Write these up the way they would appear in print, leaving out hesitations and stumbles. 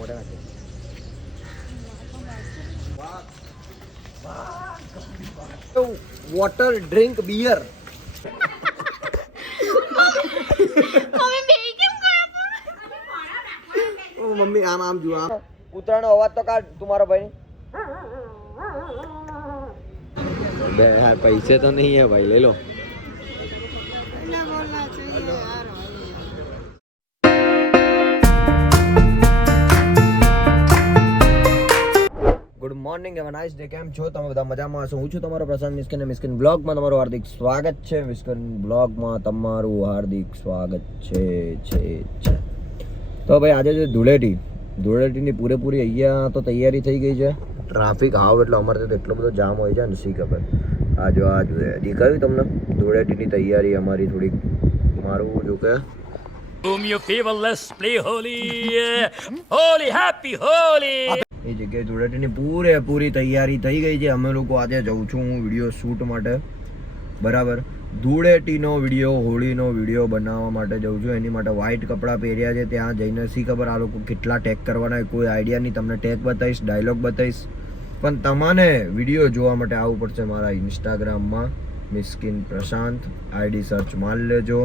મોઢે નાખે. Water drink beer. Mummy આમ આમ જો આમ કૂતરાનો અવાજ તો કાઢ તું મારો ભાઈ. બે યાર પૈસે તો નહીં હે ભાઈ, લઈ લો. Good morning, have a nice day. કેમ છો તમે બધા? મજામાં હશો. હું છું તમારો પ્રશાંત મિસ્કિન. મિસ્કિન બ્લોગમાં તમારું હાર્દિક સ્વાગત છે. મિસ્કિન બ્લોગમાં તમારું હાર્દિક સ્વાગત છે. તો ભાઈ આજે છે ધૂળેટીની પૂરેપૂરી અહીંયા તો તૈયારી થઈ ગઈ છે. ટ્રાફિક હાવ એટલે અમારે તો એટલો બધો જામ હોય છે ને, શી ખબર. આ જો દેખાયું તમને ધૂળેટીની તૈયારી અમારી થોડીક. મારું જો કે Whom you favor, let's play holy. Holy, happy holy. એ જગ્યાએ ધૂળેટીની પૂરેપૂરી તૈયારી થઈ ગઈ છે. અમે લોકો આજે જઉં છું હું વિડીયો શૂટ માટે, બરાબર. ધૂળેટીનો વિડીયો, હોળીનો વિડીયો બનાવવા માટે જઉં છું. એની માટે વ્હાઇટ કપડાં પહેર્યા છે. ત્યાં જઈને શી ખબર આ લોકો કેટલા ટેગ કરવાના, કોઈ આઈડિયા નહીં. તમને ટેગ બતાવીશ, ડાયલોગ બતાવીશ, પણ તમારે વિડીયો જોવા માટે આવવું પડશે મારા ઇન્સ્ટાગ્રામમાં મિસ્કિન પ્રશાંત. આઈડી સર્ચ મારી લેજો,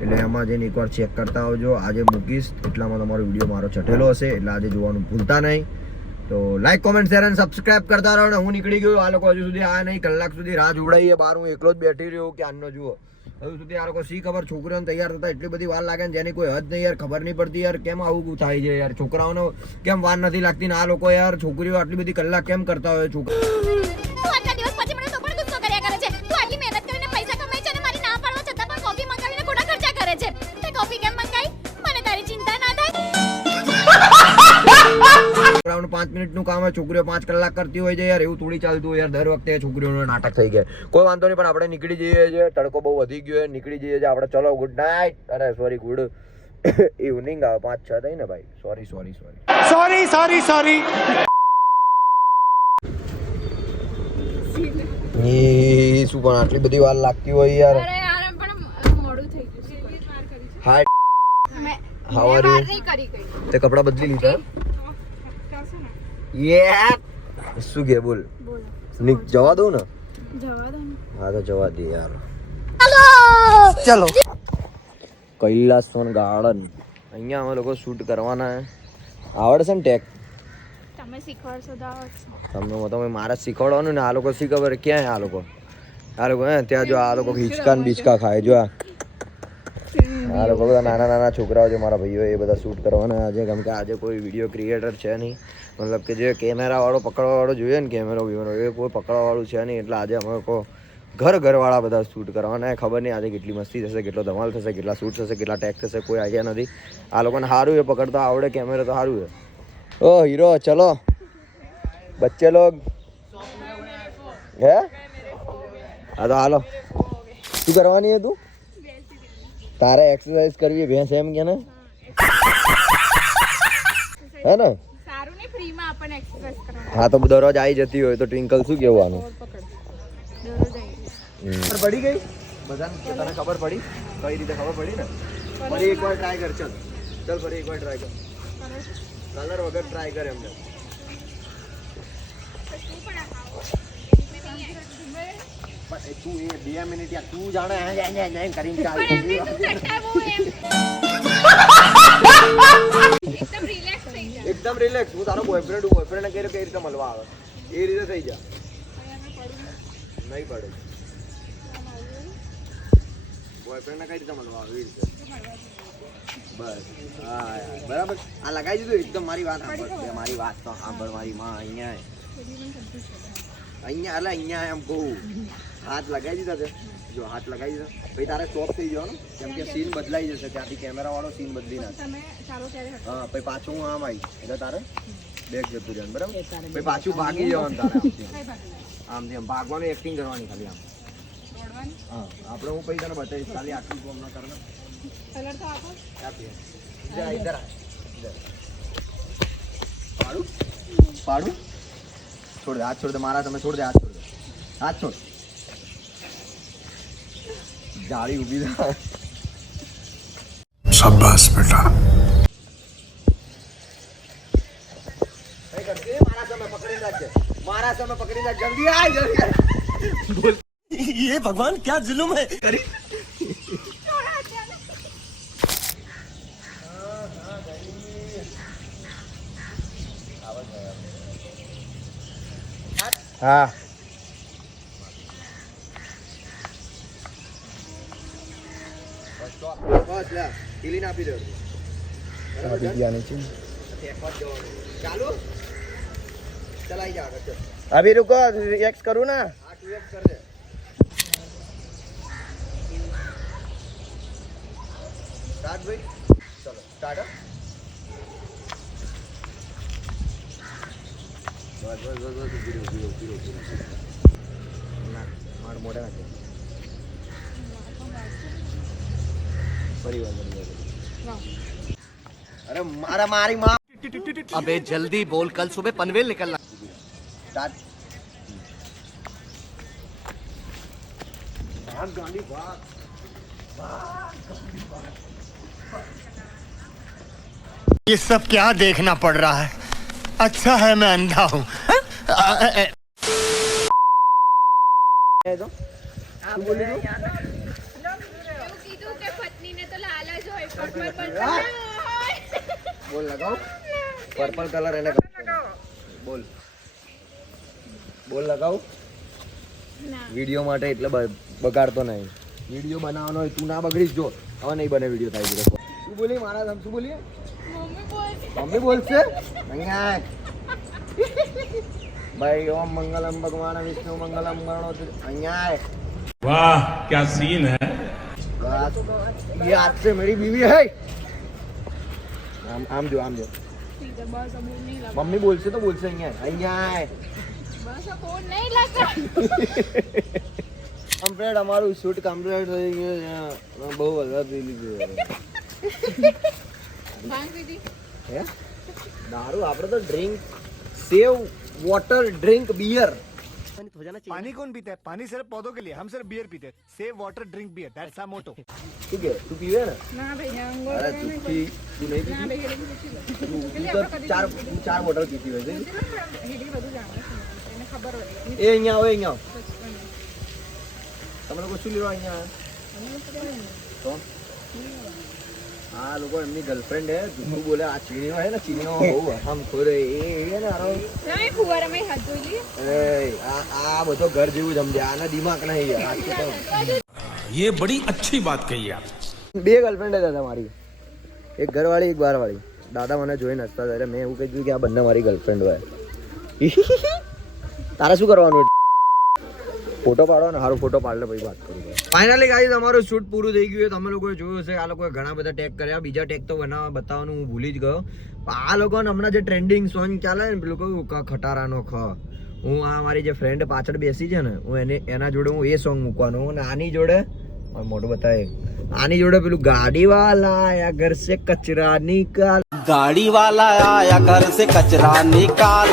એટલે એમાં જઈને એકવાર ચેક કરતા આવજો. આજે મૂકીશ એટલામાં તમારો વિડીયો મારો ચઢેલો હશે, એટલે આજે જોવાનું ભૂલતા નહીં. તો લાઈક, કોમેન્ટ, શેર અને સબસ્ક્રાઇબ કરતા રહો. ને હું નીકળી ગયો. આ લોકો હજુ સુધી આ નહીં, કલાક સુધી રાહ જોડાઈએ બહાર. હું એકલો જ બેઠી રહ્યો કે આનો જુઓ. હજુ સુધી આ લોકો શી ખબર છોકરીઓને તૈયાર થતા એટલી બધી વાર લાગે ને જેની કોઈ હદ નહીં યાર. ખબર નહીં પડતી યાર કેમ આવું થાય છે યાર. છોકરાઓને કેમ વાર નથી લાગતી ને આ લોકો યાર છોકરીઓ આટલી બધી કલાક કેમ કરતા હોય છોકરા. છોકરાઓને 5 મિનિટનું કામ હોય, છોકરીઓ 5 કલાક કરતી હોય છે યાર. એવું થોડી ચાલતું હોય યાર. દર વખતે છોકરીઓનું નાટક થઈ જાય. કોઈ વાંધો નહીં, પણ આપણે નીકળી જઈએ છીએ. તડકો બહુ વધી ગયો છે, નીકળી જઈએ છીએ આપણે. ચલો, ગુડ નાઇટ. અરે સોરી, ગુડ ઇવનિંગ આવે. 5-6 થઈ ને ભાઈ. સોરી. Sorry. શું પણ આટલી બધી વાર લાગતી હોય યાર. હાય, હાઉ આર યુ? તે કપડા બદલી લીધા? શું કે બોલ? જવા દઉં ને? હા તો જવા દે યાર. ચલો, કૈલાસવન ગાર્ડન. અહીંયા અમે લોકો શૂટ કરવાના. આવડશે ને ટેક? તમે શીખવાડશો તો આવડશે. તમે મારે શીખવાડવાનું ને. આ લોકો શી ખબર ક્યાં આ લોકો ત્યાં જો આ લોકો હિંચકા ને બીચકા ખાય. જો આ લોકો બધા નાના છોકરાઓ છે મારા ભાઈઓ, એ બધા શૂટ કરવાના આજે. કેમ કે આજે કોઈ વિડીયો ક્રિએટર છે નહીં, મતલબ કે જે કેમેરાવાળો પકડવાવાળો જોઈએ ને, કેમેરો એ કોઈ પકડવાવાળું છે નહીં. એટલે આજે અમે લોકો ઘરવાળા બધા શૂટ કરવાના. ખબર નહીં આજે કેટલી મસ્તી થશે, કેટલો ધમાલ થશે, કેટલા શૂટ થશે, કેટલા ટેક થશે, કોઈ આઈડિયા નથી. આ લોકોને સારું એ પકડતા આવડે, કેમેરા તો સારું છે. ઓ હીરો, ચલો બચ્ચે લોગ. હે હા તો હાલો. શું કરવાની હે તું? તારે એક્સરસાઇઝ કરવી ભેંસ એમ કે ને? હે ને? સારું ને, ફ્રીમાં આપણને એક્સરસાઇઝ કરવાની. હા તો દરરોજ આવી જતી હોય તો ટ્વિંકલ શું કહેવાનું? પડી ગઈ બધાને? તને ખબર પડી? કઈ રીતે ખબર પડી ને? ફરી એકવાર ટ્રાય કર. ચલ ફરી એકવાર ટ્રાય કર. કલર વગર ટ્રાય કર એમને. તું એ 2 મિનિટ યાર તું જાણે કરીને ચાલ. એકદમ રિલેક્સ. હું તારો બોયફ્રેન્ડ ને કઈ રીતે મળવા આવે એ રીતે થઈ જા. નહીં પડે. બોયફ્રેન્ડ ને કઈ રીતે મળવા આવે એ રીતે. બસ હા બરાબર. આ લગાવી દીધું એકદમ. મારી વાત સાંભળ, મારી વાત તો સાંભળ. મારી માં અહીંયા એટલે અહીંયા એમ કહું. હાથ લગાવી દીધા છે. જો હાથ લગાવી દીધા પછી તારે સ્ટોપ થઈ જવાનું. કેમ કે સીન બદલાઈ જશે. ત્યાંથી કેમેરા વાળો સીન બદલી નાખે. હા પછી પાછું હું આમ આવી એટલે તારે બેક જતું જવાનું, બરાબર. પછી પાછું ભાગી જવાનું તારે. આમથી આમ ભાગવાનું, એક્ટિંગ કરવાની ખાલી આમ. હા આપણે હું પછી તને બતાવીશ. ખાલી આટલું ફોર્મ ના કરના. પાડું છોડ દે. હાથ છોડ દે મારા. તમે છોડ દે. હાથ છોડ દે. હાથ છોડ. જાળી ઊભી થાય. શાબાશ બેટા. કરશે મારા સામે પકડી રાખજે મારા સામે પકડી રાખ જલ્દી આય જલ્દી આય. બોલ ये भगवान क्या जुल्म है કરી હા બસ લે હિલીને આપી દો બરાબર ચાલુ ચલાઈ જા આગળ अभी रुको एक्स करूँ ना આ 2x કર દે સ્ટાર્ટ ભાઈ ચલો સ્ટાર્ટ બસ બસ બસ બસ ઉભી ના માર મોઢે નાખે પરિવાર અરે મારા મારી માં अबे जल्दी बोल कल सुबह पनवेल निकलना સ્ટાર્ટ ભાગ ગાંડી ભાગ ये सब क्या देखना पड़ रहा है अच्छा है मैं अंधा हूँ એ તો શું બોલી તું એવું કીધું કે પત્નીને તો લાલચ હોય પણ બોલ લગાવ પર્પલ કલર એને બોલ બોલ લગાવ ના વિડીયો માટે એટલે બગાડતો નહીં વિડીયો બનાવવાનો હોય તું ના બગડીશ જો હવે નહીં બને વિડીયો થાય છે શું બોલી મારા નામ શું બોલીએ મમ્મી બોલ મમ્મી બોલશે અહીંયા ભાઈ ઓમ મંગલમ ભગવાન વિષ્ણુ મંગલમ ગણો અહીંયા वाह क्या सीन है बस ये आज से मेरी बीवी है आम जो ઠીક છે બસ અબુ નહીં લગા मम्मी बोलશે तो बोलશે અહીંયા બસ આ ફોન નહીં લગા કમ્પ્લીટ અમારું શૂટ કમ્પ્લીટ થઈ ગયું છે બહુ વધારે પી લીધું ભાંગ દીધી હે દારૂ આપણે તો ડ્રિંક સેવ वॉटर ड्रिंक बियर पानी कौन पीता है पानी सिर्फ पौधों के लिए हम सिर्फ बियर पीते हैं save water drink beer that's our motto ठीक है तू पीवे ना ના ભાઈ અંગો अरे तू नहीं ના पीती ભાઈ હેડી પૂછી લો तू तो चार बोतल पीती वैसे હેડી બધું જાણે છે એને ખબર હોય ए અહીંયા આવો અહીંયા આવો તમે લોકો શું લેવા અહીંયા તો આ લોકો એમની ગર્લફ્રેન્ડ હે જૂઠું બોલે આ ચીણીઓ હે ને ચીણીઓ બહુ હમ ખોરે એ ને આરો નહીં ફુવારામાં હાથ ધોઈ લી એ આ બધો ઘર જેવું સમજે આના દિમાગ નહીં યાર ये बड़ी अच्छी बात कही आप બે ગર્લફ્રેન્ડ હતા તમારી એક ઘરવાળી એક બહારવાળી દાદા મને જોઈને હસતા હતા એટલે મેં એવું કહ્યું કે આ બંને મારી ગર્લફ્રેન્ડ હોય તારે શું કરવાનું ફોટો પાડો ને સારો ફોટો પાડલે પછી વાત કરું ફાઇનલી ગાઈસ અમારું શૂટ પૂરું થઈ ગયું તમે લોકોએ જોયું હશે આ લોકોએ ઘણા બધા ટેગ કર્યા બીજા ટેગ તો બતાવવાનું હું ભૂલી જ ગયો પણ આ લોકોને હમણાં જે ટ્રેન્ડિંગ સોંગ ચાલે ને પેલું કહું ખટારાનો ખ હું આ મારી જે ફ્રેન્ડ પાછળ બેસી છે ને હું એના જોડે હું એ સોંગ મૂકવાનો અને આની જોડે મોટું બતાવે આની જોડે પેલું ગાડી વાલા આયા ઘર સે કચરા નિકાલ गाड़ी वाला आया घर से कचरा निकाल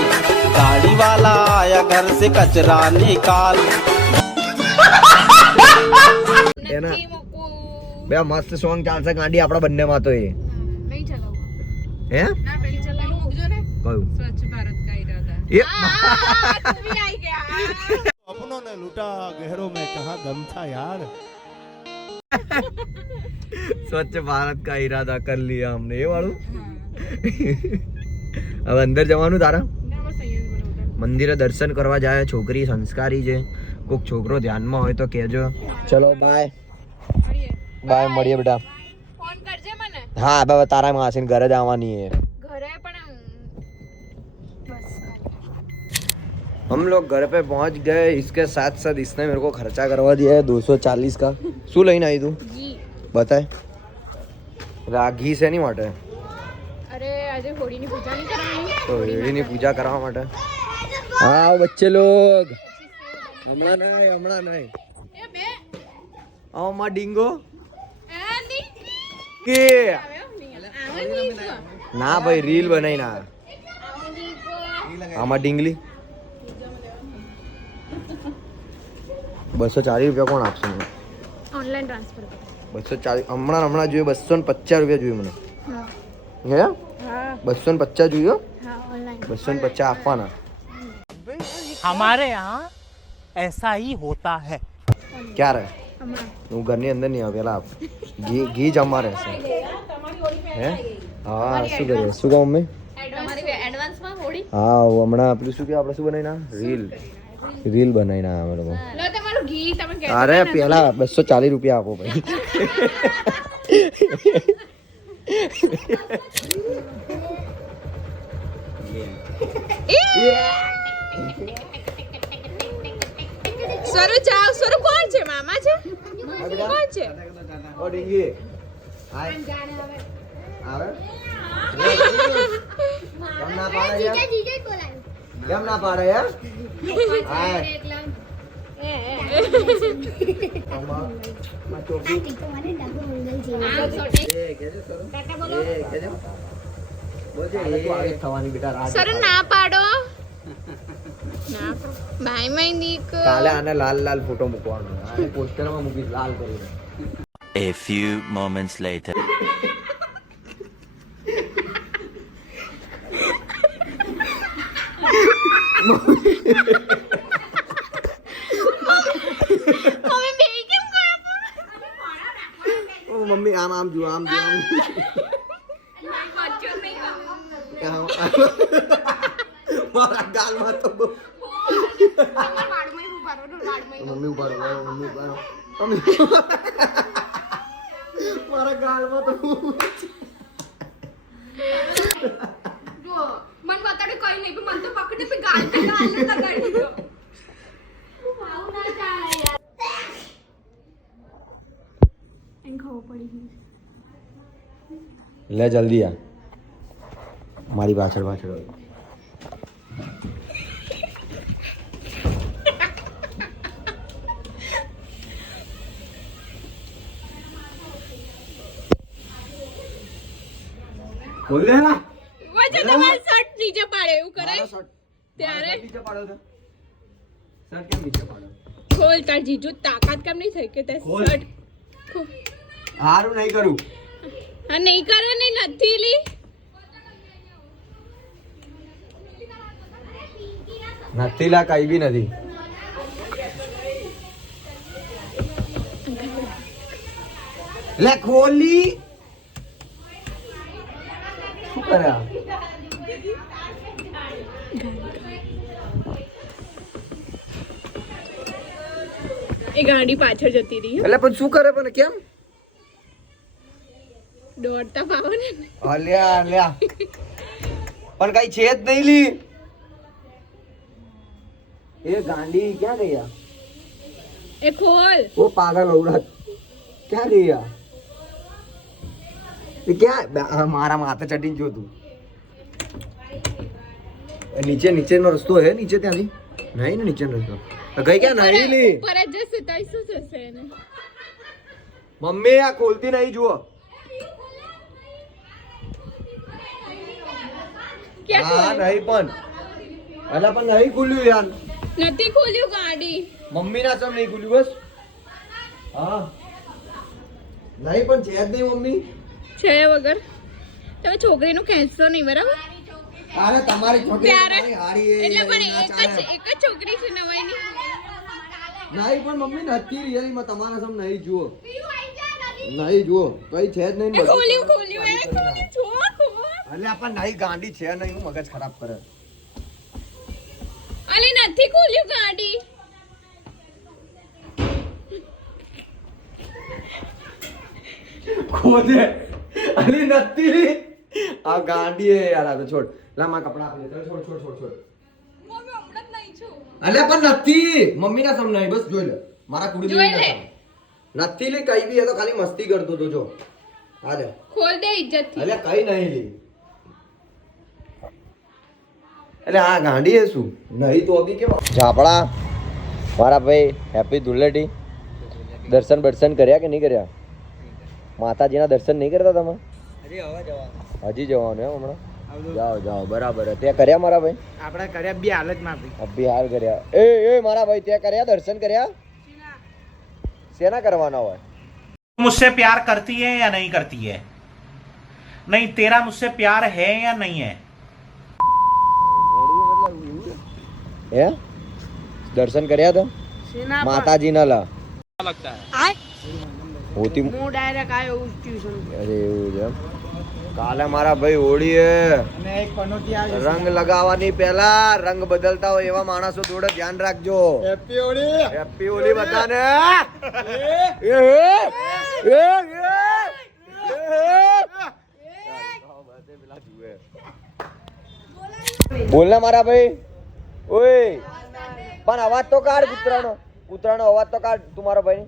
गाड़ी वाला आया घर से कचरा निकाल એના નથી મૂકવું બે મસ્ત સોંગ ચાલશે ગાંડી આપણા બંનેમાં તો એ નહીં ચલાવું હે ના પેલી ચલાવી મૂકજો ને કયું સ્વચ્છ ભારત કા ઈરાદા એ તું બી આવી ગયા अपनों ने लूटा गहरों में कहा दम था यार સ્વચ્છ ભારત કા ઈરાદા કર લિયા हमने એ વાળું હવે અંદર જવાનું તારા ના બસ અહીંયા જ બનાવતા મંદિરે દર્શન કરવા જાય છોકરી સંસ્કારી છે કોઈક છોકરો ધ્યાનમાં હોય તો કહેજો ચલો બાય મળીએ બાય મળીએ બેટા ફોન કરજે મને हाँ अब तारा मासीन घर जावानी है ઘરે પણ બસ हम लोग घर पे पहुंच गए इसके साथ साथ इसने मेरे को खर्चा करवा दिया है 240 का शू लઈને आई तू જી बताए राघी से नहीं માટે અરે આજે હોળીની પૂજા નહીં કરવાની તો હોળીની પૂજા કરવા માટે आओ बच्चे लोग હમણાં નહીં એ બે आओ માં ડીંગો આ ની કે આવે નહીં ના ભાઈ રીલ બનાવી ના આમાં ડીંગલી 240 રૂપિયા કોણ આપશે મને ઓનલાઈન ટ્રાન્સફર કર 240 હમણાં જોઈએ 250 રૂપિયા જોઈએ મને હા હે હા 250 જોયો હા ઓનલાઈન 250 આપવાના. हमारे यहाँ ऐसा ही होता है. ક્યારે? હમણાં હું ઘરની અંદર નહીં આવે પેલા ઘી જમવા રહેશે. હે હા શું કરીએ શું કહું મમ્મી? એડવાન્સમાં હોડી હા હું હમણાં પેલું શું કે આપણે શું બનાવી ના રીલ બનાવી ના અમે લોકો. લો તમારું ઘી તમે કહેતા અરે પેલા 240 રૂપિયા આપો ભાઈ. સ્વરૂપ જાવ સ્વરૂપ કોણ છે મામા છે કોણ છે ઓ ડીંગી હાય આવે કેમ ના પાડે યાર કેમ ના પાડે યાર હાય સર ના પાડો ના ભાઈ મૈનિક કાલે આને લાલ લાલ ફોટો મૂકવાનો આને પોસ્ટરમાં મૂકી લાલ કરીને. A few moments later. Mummy બેહી કેમ ઓ મમ્મી આમ આમ જો આમ જો આમ મારા ગાલમાં તો મમ્મી ઉભા રહો મમ્મી ઉભા રહો મમ્મી મારા ગાલમાં તો જો મન બતાડે કઈ નહીં પણ મન તો પકડે પે ગાલ લગાડી દીધો આવું ના ચાલે યાર એન ખાવ પડી ગઈ લે જલ્દી આ મારી પાછળ પાછળ બોલ દે ના વચ્ચે તમારો શર્ટ નીચે પાડે એવું કરાય ત્યારે નીચે પાડો તો સર કેમ નીચે પાડો ખોલ તાર જીજુ તાકાત કેમ નહીં થઈ કે તે ખોલ. શર્ટ હારું નહીં કરું હા નહીં કરે નહીં નથી લી નથી લા કઈ બી નથી લે ખોલી શું કર્યા એ ગાડી પાછળ જતી રહી એટલે પણ શું કરે પણ કેમ દોડતા પાવો ને અલ્યા અલ્યા પણ કઈ છે જ નહીં લી એ ગાંડી ક્યાં ગયા એ ખોલ ઓ પાગલ ઔરત ક્યાં ગયા એ ક્યાં મારા માથે ચડીને જો તું નીચે નીચેનો રસ્તો હે નીચે ત્યાંથી નહીં ને નીચેનો રસ્તો ગઈ ક્યાં નહીં લી પર જ જશે તો શું થશે એને મમ્મી આ ખોલતી નહીં જુઓ ક્યાં હા ખોલ નહીં પણ અલા પણ નહીં ખુલ્યું યાર નથી ખોલ્યું ગાડી મમ્મી ના સમ નહીં ખુલ્યું બસ હા નહીં પણ છે જ નહીં મમ્મી છે વગર તમે છોકરીનું ખેંચશો નહીં બરાબર અરે તમારી છોકરી ત્યારે તમારી હારી એટલે પણ ના ચાલે. એક જ છોકરી છે નવાઈની નહીં પણ મમ્મી નથી રિયલી તમારા સમ નહીં જુઓ નહીં જુઓ કઈ છે જ નહીં એ ખોલ્યું ખોલ્યું એ ખોલ્યું જો ખોલ એટલે આપણ નહીં ગાંડી છે નહીં હું મગજ ખરાબ કરે અલી નથી ખોલ્યું ગાડી ખોદે અલી નથી આ ગાંડી હે યાર આ તો છોડ લા માં કપડા આપી દે ચાલ છોડ છોડ છોડ છોડ મમ્મી હમણાં જ નહીં છું અલે પણ નથી મમ્મી ના સમ નહીં બસ જોઈ લે મારા કુડી જોઈ લે. નથી લી કઈ બી એ તો ખાલી મસ્તી કરતો તો જો આ લે ખોલ દે ઇજ્જતથી અલે કઈ નહીં લી એટલે આ ગાંડી હે શું નહીં તો અભી કેમ ઝાપડા મારા ભાઈ હેપી ધુલેટી દર્શન બર્શન કર્યા કે નહીં કર્યા માતાજીના દર્શન નહીં કરતા તમે હજી જવાનું એમ હમણાં જાઓ જાઓ બરાબર ત્યાં કર્યા મારા ભાઈ આપણે કર્યા બી હાલતમાં બી અભી હાલ કર્યા એ મારા ભાઈ ત્યાં કર્યા દર્શન કર્યા શેના કરવાના હોય मुझसे प्यार करती है या नहीं करती है नहीं तेरा मुझसे प्यार है या नहीं है હે દર્શન કર્યા હતા માતાજીના લા હોતી હું ડાયરેક્ટ આવ્યો ટ્યુશન અરે એવું છે એમ. કાલે મારા ભાઈ હોળી હે અને એક પનોતી આવી રંગ લગાવવાની પહેલા રંગ બદલતા હોય એવા માણસો જોડે ધ્યાન રાખજો. હેપી હોળી. હેપી હોળી બધાને. બોલ ને મારા ભાઈ. ઓય પણ અવાજ તો કાઢ કૂતરાનો અવાજ તો કાઢ તું મારો ભાઈ.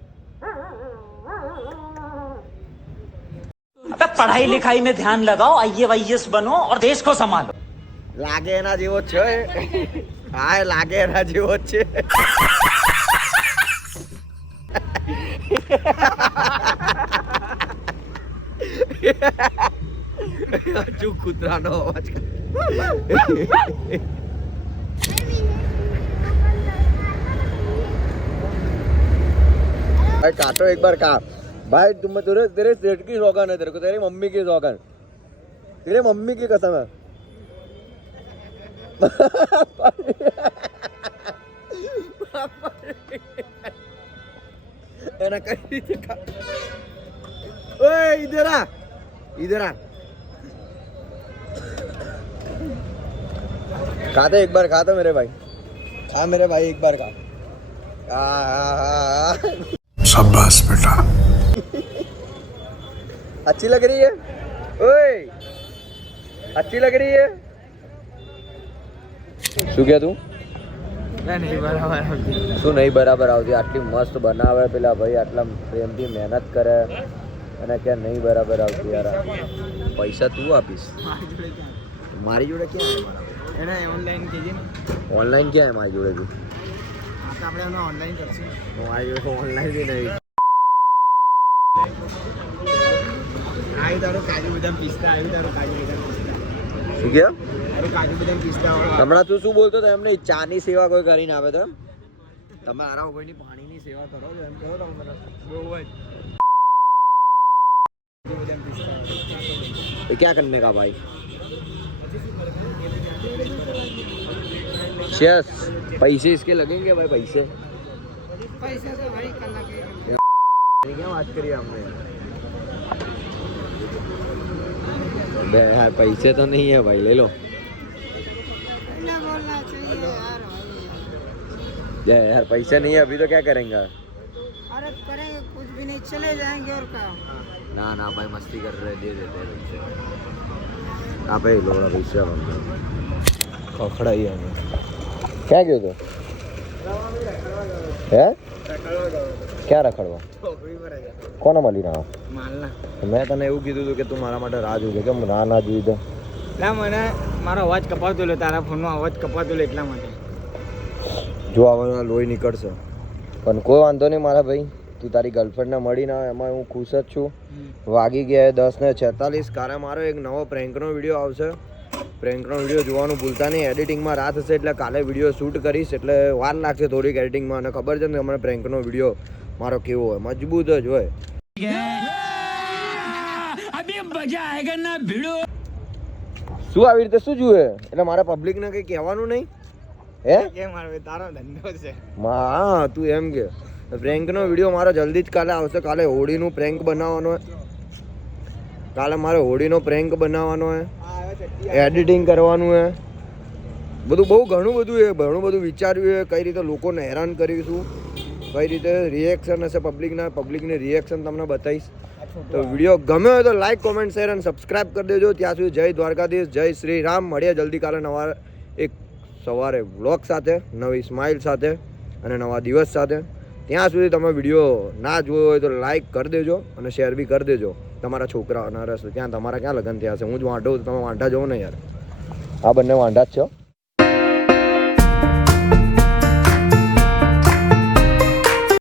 पढ़ाई लिखाई में ध्यान लगाओ IAS बनो और देश को संभालो લાગે એના જેવો જ છે. હા લાગે એના જેવો જ છે. હજુ કૂતરાનો અવાજ भाई काटो एक बार का भाई तुम तेरे सेठ की सौगन है तेरे को तेरी मम्मी की सौगन तेरे मम्मी की कसम है इधर आ खाते एक बार खाता मेरे भाई खा मेरे भाई एक बार खा शाबाश बेटा अच्छी लग रही है ओए अच्छी लग रही है શું કે તું નહીં બરાબર શું નહીં બરાબર આવતી આટલી મસ્ત બનાવે પેલા ભાઈ આટલા પ્રેમથી મહેનત કરે અને ક્યાં નહીં બરાબર આવતી યાર પૈસા તું આપીશ મારી જોડે ક્યાં બરાબર એને ઓનલાઈન કીધી ને ઓનલાઈન ક્યાં મારી જોડે તું આપણે એમને ઓનલાઈન કરશું મારી જોડે ઓનલાઈન બી નહીં આવી તારો કાજુ બદામ પિસ્તા આવી તારો કાજુ બદામ પિસ્તા શું કે તારો કાજુ બદામ પિસ્તા હમણાં તું શું બોલતો હતો એમને ચાની સેવા કોઈ કરીને આવે તો તમે આરા ભાઈની પાણીની સેવા કરો છો એમ કહો તમે મને બહુ જ કાજુ બદામ પિસ્તા ये क्या करने का भाई चेस पैसे इसके लगेंगे भाई पैसे પૈસા તો ભાઈ કલાકે क्या बात करी हमने बे यार पैसे तो नहीं है भाई ले लो बोलना चाहिए यार यार पैसे नहीं है अभी तो क्या करेंगे अरे करेंगे कुछ भी नहीं चले जाएंगे और क्या ना ना भाई मस्ती कर रहे दे देते पैसे आप ही लो पैसे खखड़ा ही हमें क्या क्यों तो है क्या रखड़वा કોને મળી ના માલના મેં તને એવું કીધું હતું કે તું મારા માટે રાહ જોજે કેમ ના જોઈ તો ના મને મારો અવાજ કપાતો લે તારા ફોનનો અવાજ કપાતો લે એટલા માટે જો આવવાના લોહી નીકળશે પણ કોઈ વાંધો નહીં મારા ભાઈ તું તારી ગર્લફ્રેન્ડને મળીને એમાં હું ખુશ જ છું વાગી ગયા 10:46 કાલે મારો એક નવો પ્રેન્કનો વિડીયો આવશે પ્રેન્કનો વિડીયો જોવાનું ભૂલતા નહીં એડિટિંગમાં રાત હશે એટલે કાલે વિડીયો શૂટ કરીશ એટલે વાર લાગશે થોડીક એડિટિંગમાં અને ખબર છે ને તમને પ્રેન્કનો વિડીયો મારો કેવો હોય મજબૂત જ હોય શું આવી રીતે શું જુએ એટલે મારા પબ્લિકને કંઈ કહેવાનું નહીં હે કેમ મારો તારો ધંધો છે હા તું એમ કે પ્રેન્કનો વિડીયો મારો જલ્દી જ કાલે આવશે કાલે હોળીનું પ્રેન્ક બનાવવાનો હોય કાલે મારે હોળીનો પ્રેન્ક બનાવવાનો હોય એડિટિંગ કરવાનું હોય બધું બહુ ઘણું બધું વિચાર્યું છે કઈ રીતે લોકોને હેરાન કરીશું કઈ રીતે રિએક્શન હશે પબ્લિકને રિએક્શન તમને બતાવીશ તો વિડીયો ગમે હોય તો લાઈક કોમેન્ટ શેર અને સબસ્ક્રાઈબ કરી દેજો ત્યાં સુધી જય દ્વારકાધીશ જય શ્રી રામ મળીએ જલ્દી કાલે નવા એક સવારે વ્લોગ સાથે નવી સ્માઇલ સાથે અને નવા દિવસ સાથે ત્યાં સુધી તમે વિડીયો ના જોયો હોય તો લાઈક કરી દેજો અને શેર બી કરી દેજો તમારા છોકરાઓના રસ્તે ત્યાં તમારા ક્યાં લગ્ન થયા છે હું જ વાંઢો તમે વાંઢા જોવો ને યાર આ બંને વાંઢા જ છો